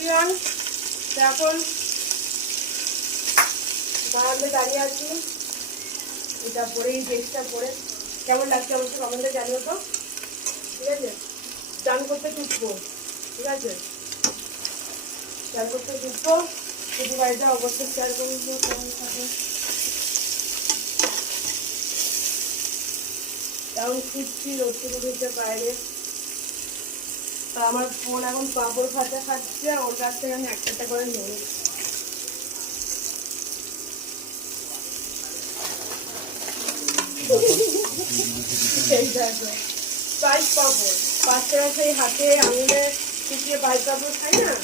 Everyone, এখন বারান্দে দাঁড়িয়ে আছি। এটা পরে এই ড্রেসটা পরে কেমন লাগছে আমাকে কমেন্টে জানিও তো, ঠিক আছে? চান করতে ঢুকবো, ঠিক আছে? চান করতে ঢুকবো, যদি বাড়িটা অবশ্যই শেয়ার করে দিও কেমন থাকে। তেমন খুঁজছি রোদ্দুর উঠেছে বাইরে। তা আমার ফোন এখন পাঁপড় ভাজা খাচ্ছে, ওর কাছ থেকে আমি একটা করে নিই। সেই দেখো পাইপ পাঁপড়, বাচ্চারা সেই হাতে আঙুলে শুকিয়ে পাইপ পাঁপড় খাই না।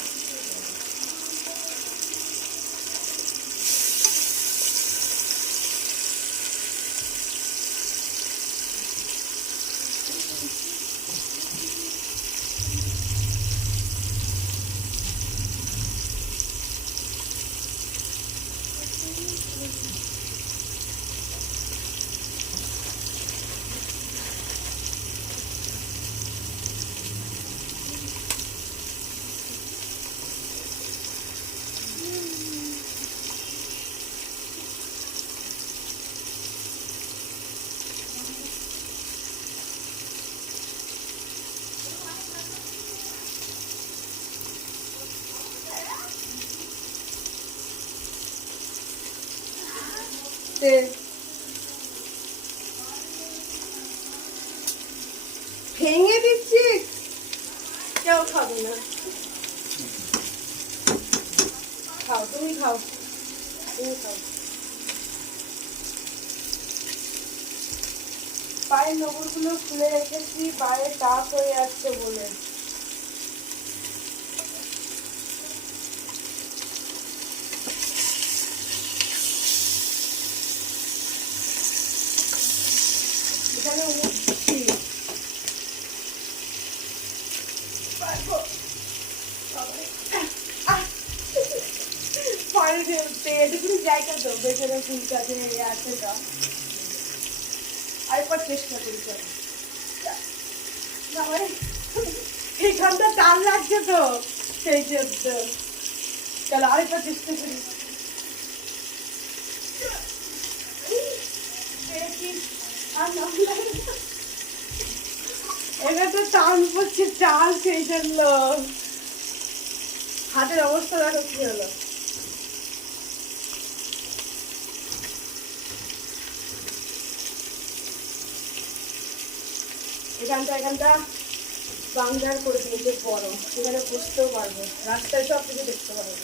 ভেঙে দিচ্ছি, কেউ খাবে না। খাও, তুমি খাও, তুমি খাও। পায়ের নখগুলো খুলে রেখেছি, পায়ে টাক হয়ে যাচ্ছে বলে। এখানে উঠছি, এটুকুনি জায়গা তো বেচারা ফুল কাজে আছে। তা আরেকবার চেষ্টা করি, এইখানটা টান লাগছে তো, সেই জন্য। চলো আরেকবার চেষ্টা করি। এবার তো টান পড়ছে, চাল, সেই জন্য। হাতের অবস্থা দেখো কি হলো। এখানটা বাংলার করে দিয়েছে বড়, সেখানে বুঝতেও পারবো, রাস্তায় সব কিছু দেখতে পারবো।